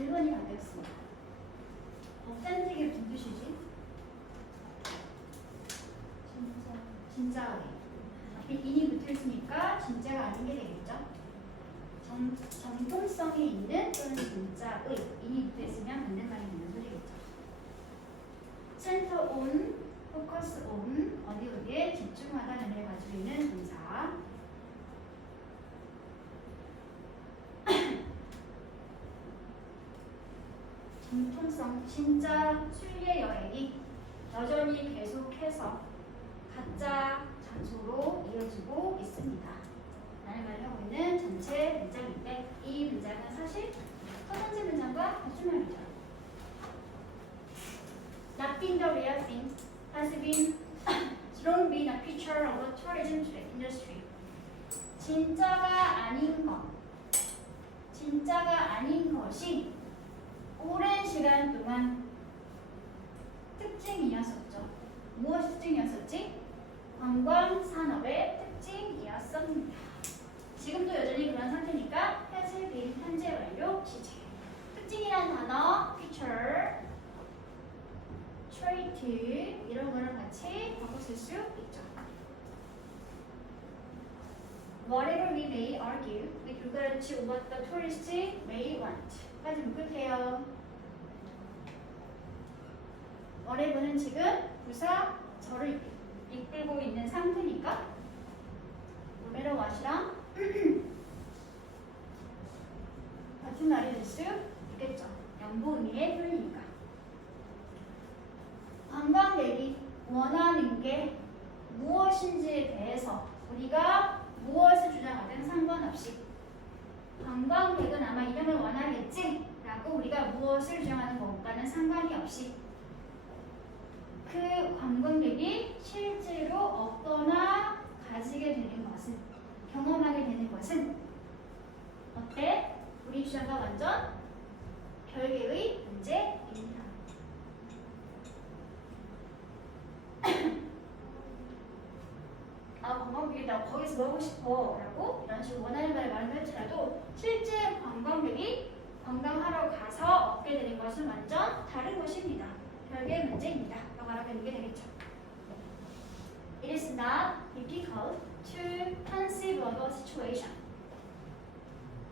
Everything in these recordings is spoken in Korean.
1번이 바뀌었습니다. authentic이 무슨 뜻이지? 진짜. 앞에 인이 붙어있으니까 진짜가 아닌 게 되겠죠? 정통성이 있는 또는 진짜의 인이 붙어있으면 반대말이 되는 소리겠죠. center on, focus on, 어디에 집중하다는 의미를 가지고 있는 동사. 정통성, 진짜 순례 여행이 여전히 계속해서 가짜 장소로 이어지고 있습니다. 라는 말을 하고 있는 전체 문장인데 이 문장은 사실 첫 번째 문장과 같은 말이죠. Nothing the real thing has been long been a feature of the tourism industry. 진짜가 아닌 것이 오랜 시간 동안 특징이었었죠. 무엇이 특징이었었지? 관광 산업의 특징이었습니다. 지금도 여전히 그런 상태니까 has been 현재 완료 시제. 특징이라는 단어, feature, trait 이런 거랑 같이 바꿔 쓸 수 있죠. Whatever we may argue with regard to what the tourists may want. 까지 묶을게요. whatever는 지금 부사 저를 이끌고 있는 상태니까 no matter what이랑 같은 말이 될 수 있겠죠. 양보 의미의 표현이니까. 관광객이 원하는 게 무엇인지에 대해서 우리가 무엇을 주장하든 상관없이 관광객은 아마 이름을 원하겠지? 라고 우리가 무엇을 주장하는 것과는 상관이 없이 그 관광객이 실제로 얻거나 가지게 되는 것은 경험하게 되는 것은 어때? 우리 주장과 완전 별개의 문제입니다. 관광객이 나 거기서 놀고 싶어 라고 이런 식으로 원하는 말을 할지라도 실제 관광객이 관광하러 가서 얻게 되는 것은 완전 다른 것입니다. 별개의 문제입니다. 라고 말하고 있는 게 되겠죠. It is not difficult to conceive of a situation.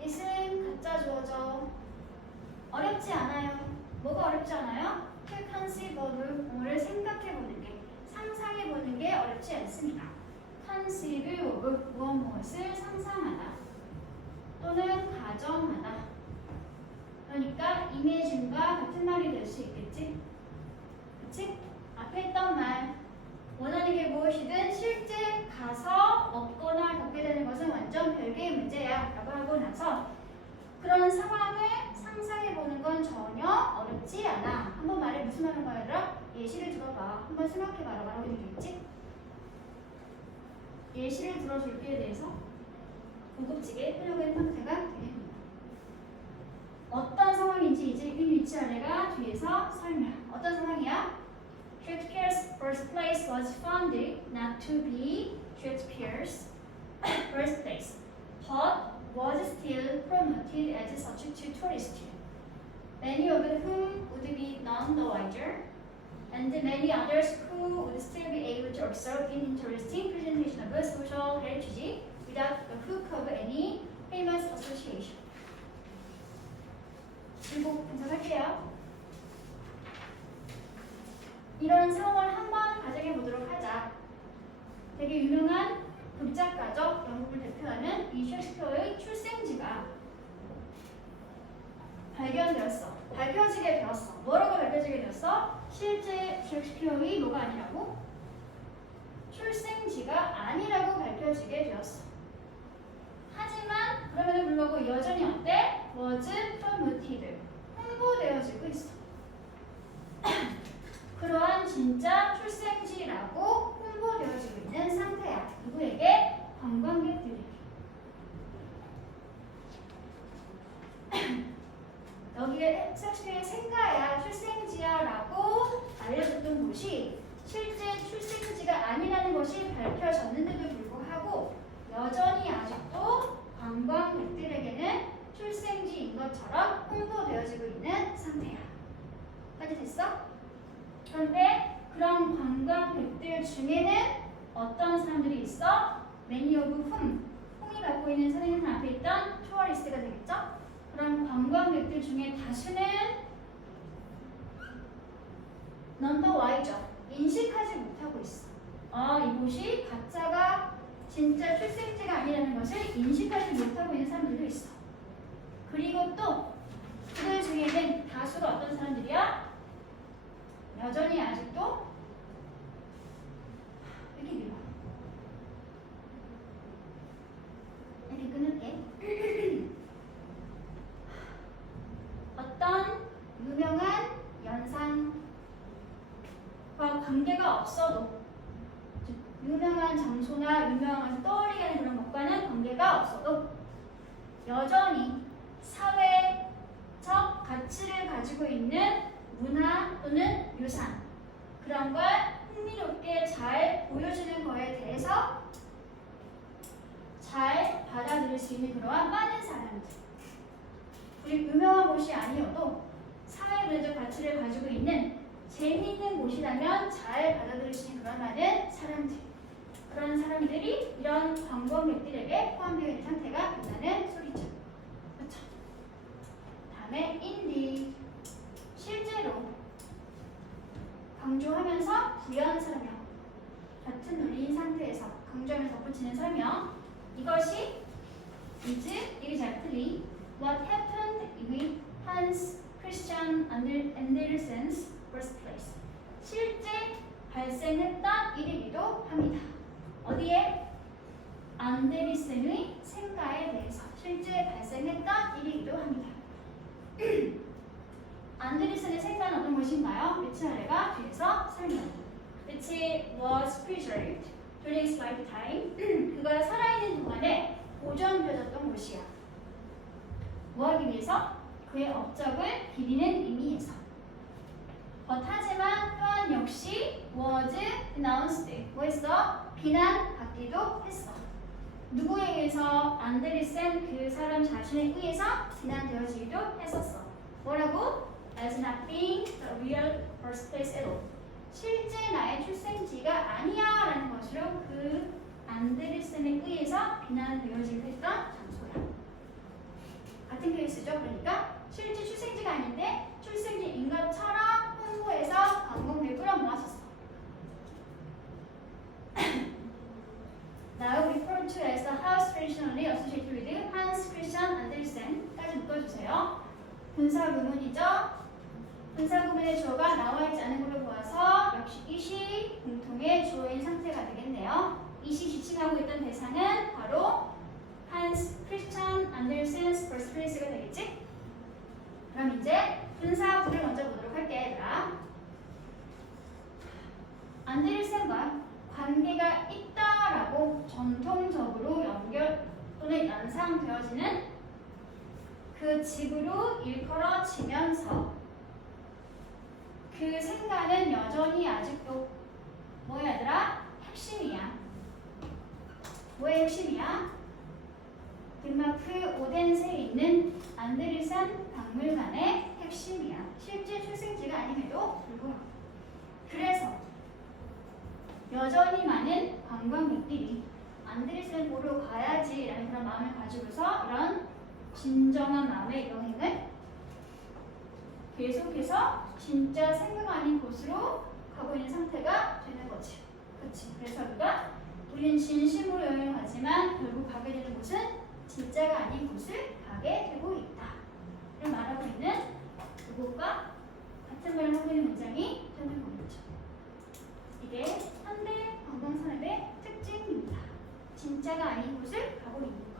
it은 가짜 주어져. 어렵지 않아요. 뭐가 어렵지 않아요? To conceive of, 뭐를 생각해보는 게, 상상해보는 게 어렵지 않습니다. conceive of, 무엇을 상상하다 또는 가정하다. 그러니까 imagine과 같은 말이 될 수 있겠지? 그치? 앞에 했던 말 원하는 게 무엇이든 실제 가서 얻거나 겪게 되는 것은 완전 별개의 문제야 라고 하고 나서 그런 상황을 상상해보는 건 전혀 어렵지 않아. 한번 말해 무슨 말인 거야 얘들아? 예시를 들어봐. 한번 생각해봐라. 말하고 있는 게 있지? 예시를 들어줄 때에 대해서 고급지게 해석하는 상태가 되겠습니다. 어떤 상황인지 이제 이 위치 아래가 뒤에서 설명. 어떤 상황이야? Shakespeare's birthplace was founded not to be Shakespeare's birthplace, but was still promoted as such to tourists, many of whom would be none the wiser, and many others who would still be able to observe an interesting presentation of social heritage without the hook of any famous association. 그리고 분석할게요. 이런 상황을 한번 가정해 보도록 하자. 되게 유명한 극작가죠. 영국을 대표하는 이 셰익스피어의 출생지가 발견되었어. 밝혀지게 되었어. 뭐라고 밝혀지게 되었어? 실제 셰익스피어의 뭐가 아니라고? 출생지가 아니라고 밝혀지게 되었어. 하지만 그럼에도 불구하고 여전히 어때? was promoted. 홍보되어지고 있어. 그러한 진짜 출생지라고 홍보되어지고 있는 상태야. 누구에게? 관광객들에게. 여기에 셰익스피어의 생가야, 출생지야 라고 알려줬던 곳이 실제 출생지가 아니라는 것이 밝혀졌는데도 불구하고 여전히 아직도 관광객들에게는 출생지인 것처럼 홍보되어지고 있는 상태야. 까지 됐어? 그런데 그런 관광객들 중에는 어떤 사람들이 있어? Many of whom. whom이 갖고 있는 선생님 앞에 있던 tourist가 되겠죠? 그런 관광객들 중에 다수는 none the wiser. 인식하지 못하고 있어. 이곳이 가짜가 진짜 출생지가 아니라는 것을 인식하지 못하고 있는 사람들도 있어. 그리고 또 그들 중에는 다수가 어떤 사람들이야? 여전히 아직도 이렇게 밀어. 이렇게 끊을게. 어떤 유명한 연상과 관계가 없어도, 즉 유명한 장소나 유명한 떠오르게 하는 그런 것과는 관계가 없어도 여전히 사회적 가치를 가지고 있는 문화 또는 유산, 그런 걸 흥미롭게 잘 보여주는 거에 대해서 잘 받아들일 수 있는 그러한 많은 사람들, 우리 유명한 곳이 아니어도 사회문화적 가치를 가지고 있는 재미있는 곳이라면 잘 받아들일 수 있는 그런 많은 사람들, 그런 사람들이 이런 관광객들에게 포함되어 있는 상태가 된다는 소리죠. 그렇죠? 다음에 indeed, 실제로 강조하면서 부여하는 설명, 같은 논리인 상태에서 강조하면서 덧붙이는 설명, 이것이 is exactly what happened with Hans Christian Andersen's birthplace. 실제 발생했던 일이기도 합니다. 어디에? 안데르센의 생가에 대해서 실제 발생했던 일이기도 합니다. 안데르센의 생가는 어떤 것인가요? 리츠하레가 뒤에서 설명. It was preserved during his lifetime. 그가 살아있는 동안에 보존되어졌던 곳이야. 뭐하기 위해서? 그의 업적을 기리는 의미에서. 하지만 또한 역시 was denounced. 뭐했어? 비난받기도 했어. 누구에 의해서? 안데르센 그 사람 자신에 의해서 비난되어지기도 했었어. 뭐라고? As not being the real birthplace at all. 실제 나의 출생지가 아니야 라는 것으로 그 안데르센에 의해서 비난되어지기도 했던 장소야. 같은 케이스죠. 그러니까 실제 출생지가 아닌데 출생지인 것처럼 홍보해서 관광객을 끌어모았었어. Now refer to as the house traditionally associated with Hans Christian Andersen까지 묶어주세요. 분사구문이죠. 분사구문의 주어가 나와 있지 않은 걸로 보아서 역시 이시 공통의 주어인 상태가 되겠네요. 이시 지칭하고 있던 대상은 바로 Hans Christian Andersen's birthplace가 되겠지? 그럼 이제 분사구를 먼저 보도록 할게, 얘들아. 안데르센과 관계가 있다라고 전통적으로 연결 또는 연상되어지는 그 집으로 일컬어지면서 그 생가는 여전히 아직도 뭐야 얘들아? 핵심이야. 뭐의 핵심이야? 덴마크 오덴세에 있는 안데르센 박물관의 핵심이야. 실제 출생지가 아님에도 불구하고. 그래서 여전히 많은 관광객들이 안데르센을 보러 가야지라는 그런 마음을 가지고서 이런 진정한 마음의 여행을 계속해서 진짜 생각 아닌 곳으로 가고 있는 상태가 되는 거지. 그렇지? 그래서 우리가 우리는 진심으로 여행을 가지만 결국 가게 되는 곳은 진짜가 아닌 곳을 가게 되고 있다. 이런 말하고 있는 그것과 같은 말을 하고 있는 문장이 되는 거죠. 이게 현대 관광산업의 특징입니다. 진짜가 아닌 곳을 가고 있는 것.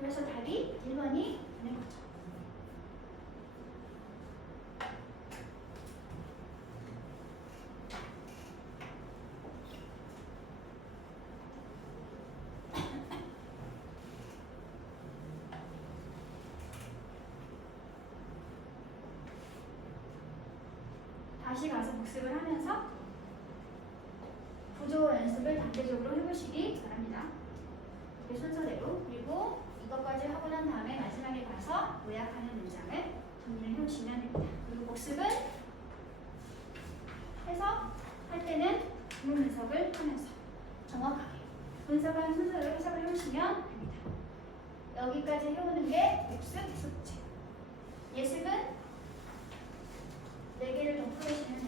그래서 답이 1번이 되는 거죠. 다시 가서 복습을 하면서 구조 연습을 단계적으로 해보시기 바랍니다. 이 순서대로. 그리고 요약하는 문장을 정리를 해오시면 됩니다. 그리고 복습은 해석할 때는 구문 분석을 하면서 정확하게 분석한 순서대로 해석을 해오시면 됩니다. 여기까지 해오는 게 복습 숙제. 예습은 4개를 더 풀으시면